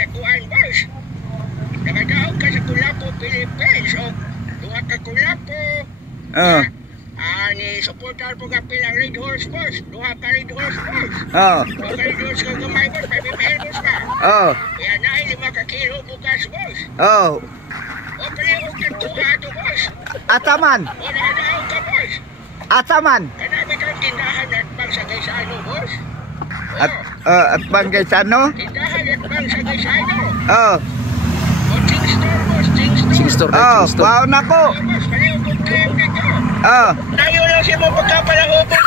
sa kuan, boss. Nakadaog ka sa Kulapo, Philippines. O, duha ka Kulapo. Ni supporter po ka pilang Red Horse, boss. Duha ka Red Horse, boss. Duha ka Red Horse ka gamay, boss. May bibihel, boss ka. Kaya nahin 5 ka kilo bukas, boss. O, palihog ka kuha ito, boss. Ataman. O, nakadaog ka, boss. Ataman. Kanami kang tindahan at bang sa Gaisano, boss. At Bangkay Sano? Tindahan at bang sa Gaisano. O, Ching Store, boss. Ching Store. Ching Store, Ching Store. Wow na ko. O, boss, palihog kong claim dito. Nayo lang siya mo pagkapalahubog.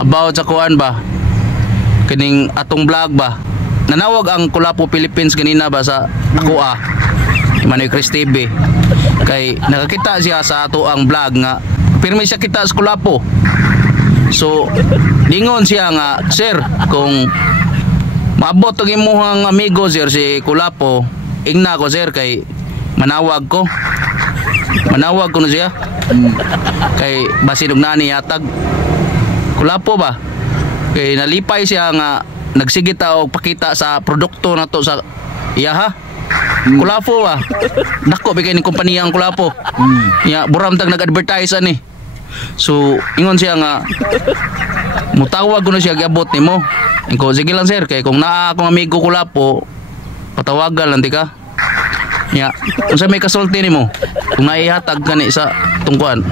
About sa kuan ba? Kining atong vlog ba? Nanawag ang Kulapo Philippines ganina ba sa ako Manoy Chris TV. Kay nakakita siya sa ato ang vlog nga pirmi siya kita sa Kulapo. So lingon siya nga, sir, kung maabot ang imuhang amigo sir si Kulapo, ingna ko sir kay manawag ko na siya. Kay basin og nani yatag Kulapo ba, kay nalipay siya nga nagsigit og pakita sa produkto nato sa iyaha. Kulapo ba, dako bigay ni kompanya ang Kulapo. Ya buram tag nag-advertise ani. So ingon siya nga mutawag ko na siya giabot nimo. Ingko sige lang sir, kay kung naa akong amigo Kulapo patawagan lang di ka. Ya, unsa may kasulti nimo kung naihatag kani sa tungkuan?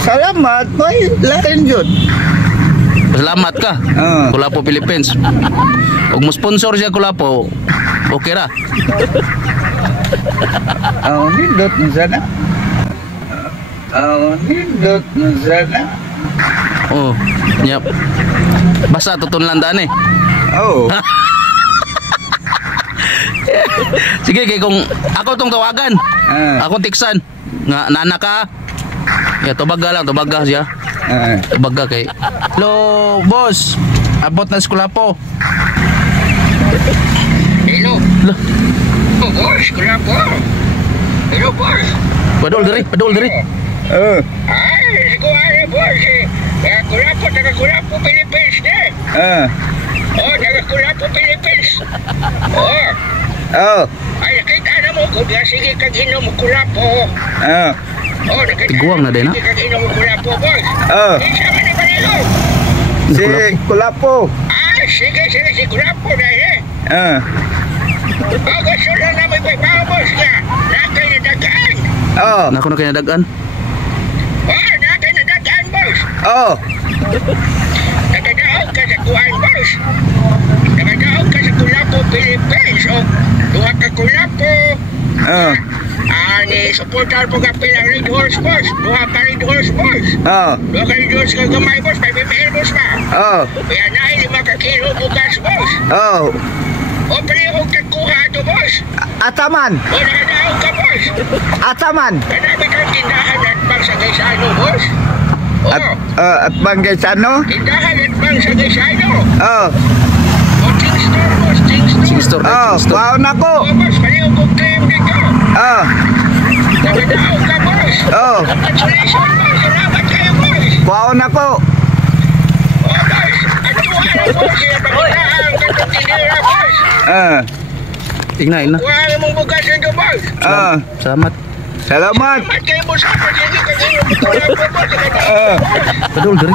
Salamat, boy. Lain yun. Salamat ka. Kulapo Philippines. Ug mo sponsor siya Kulapo, okay ra. Nindot na sana. Nindot na sana. Yep. Basta tutunlan daan eh. Sige, kay kung ako tong tawagan, ako tiksan nga nana ka. Ya tubaga siya. Tubaga kay. Hello, boss. Abot na sa Kulapo. Hello. Oh, boss, Kulapo. Hello, boss. Padol diri. Ay, kuha boss. Kulapo, taga Kulapo, Philippines eh. Taga Kulapo, Philippines. Ay, nakita na mo kung sige kag inom Kulapo. Tiguang na din, ha? Sige kag inom Kulapo, boss. Isa man ni Balilo. Si Kulapo. Sige, si Kulapo na eh. Gusto lang namin may boss niya. Nakay na dagaan. Nako na kay nadagan. Nakay na dagaan, boss. Nakadaog ka sa kuhan, boss. Nakadaog ka sa Kulapo, Philippines. Duha ka Kulapo. Ni supporter po ka pilang Red Horse, boss. Duha ka Red Horse, boss. Duha ka Red Horse ka gamay, boss. May bibihel, boss ba? Kaya nahin 5 ka kilo bukas, boss. O palihog ka kuha ito, boss. Ataman. O nakadaog ka, boss. Ataman. Kanami kang tindahan at bang sa Gaisano, boss. At Bangkay Sano? Tindahan at bang sa Gaisano. O Ching Store, boss. Ching Store. Wow na ko. Boss, palihog kong claim dito. Nakadaog ka, boss. Congratulations, boss. Salamat kayo, boss. Wow na ko. Boss. At tuwa na, boss. Sila pagkitahan ang gantong tinira, boss. Igna. Kuha na mong bukas nito, boss. Salamat. Salamat. Salamat kayo, boss. Sige kag inom Kulapo, boss. Padol diri.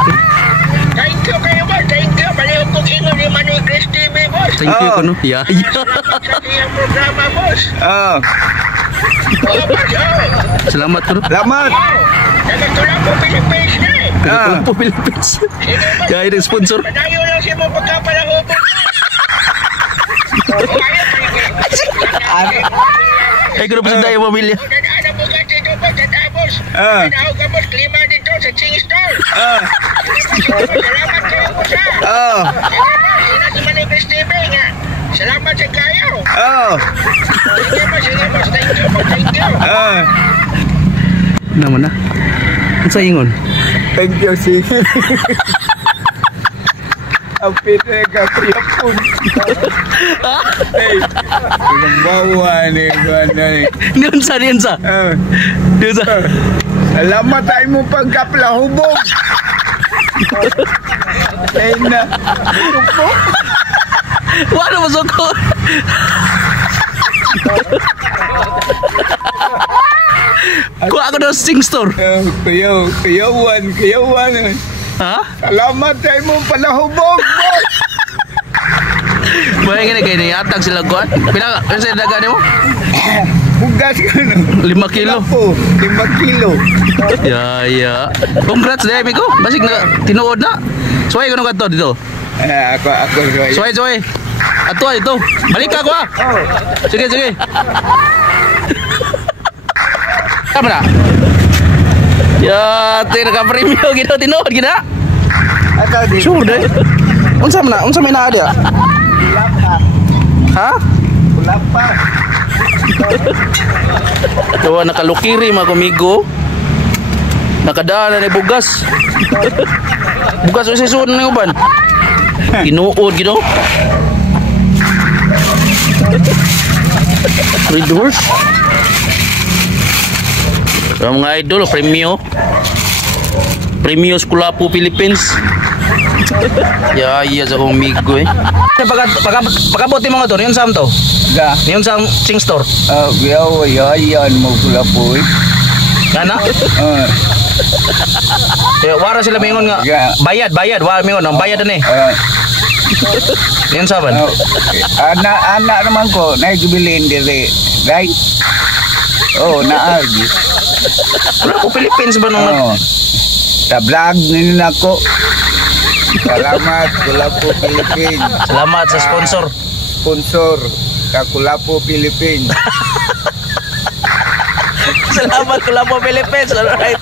Thank you kayo, boss. Thank you. Palihog kong ingon ni Manoy Chris TV, boss. Thank you ko no. Yeah. Salamat sa iyong programa, boss. Boss. Salamat ko. Salamat. Taga Kulapo, Philippines na eh. Kulapo Philippines. Kaya yung sponsor. Padayo lang siya mo pagkapalahubog. Ay, kung napasan tayo pamilya. Dadaan ang bukas dito, boss. Dadabos. Dadaan ka, boss. Klima dito sa Ching Store. Salamat kayo, boss. Ina si Manoy Chris TV nga. Salamat sa kayo. Sige, boss. Thank you. Naman na. Ang sa ingon. Thank you, si. Ang pinagkakiyapon. Hey, pinagbawa ni Gwanay. Niyon sa. Salamat tayo mo pagkaplahubog. Ay na. Wala masukot. Kuha ako ng sing store. Kuyawan. Ha? Salamat tayo mo palahubog. Bahay gini kayo atag sila kuhan. Pila sa daga mo? Bugas ka no. 5 kilo. 5 kilo. Ya. Congrats deh amigo. Basig na tinuod na. Suway ko nung kanto dito. Ako. Suway. Ato ito. Balik ka ko ah. Sige. Kamu na? Ya, naka-premium gitu tinuod gina. Sure deh. Unsa may naa dia? Ha? Kulapa. Dawa nakalukiri mga kumigo. Nakadaan na ni bugas. Bugas o sisuon na uban. Tinuod gino. Red horse. Mga idol, Premio Kulapu Philippines. Ya iya sa umigo eh. Pagkabuti mga to, yun sam to. Ga. Yun sam sing store. Yan mo Kulapu. Kana? Wara sila mingon nga. Bayad, wala mingon, bayad ni. Yun saban. Anak naman ko, naigibilin diri. Right? Naagi. Kulapu Philippines ba nung sa vlog nila ako. Salamat Kulapu Philippines. Salamat sa sponsor. Sponsor sa Kulapu Philippines. Salamat Kulapu Philippines. Alright.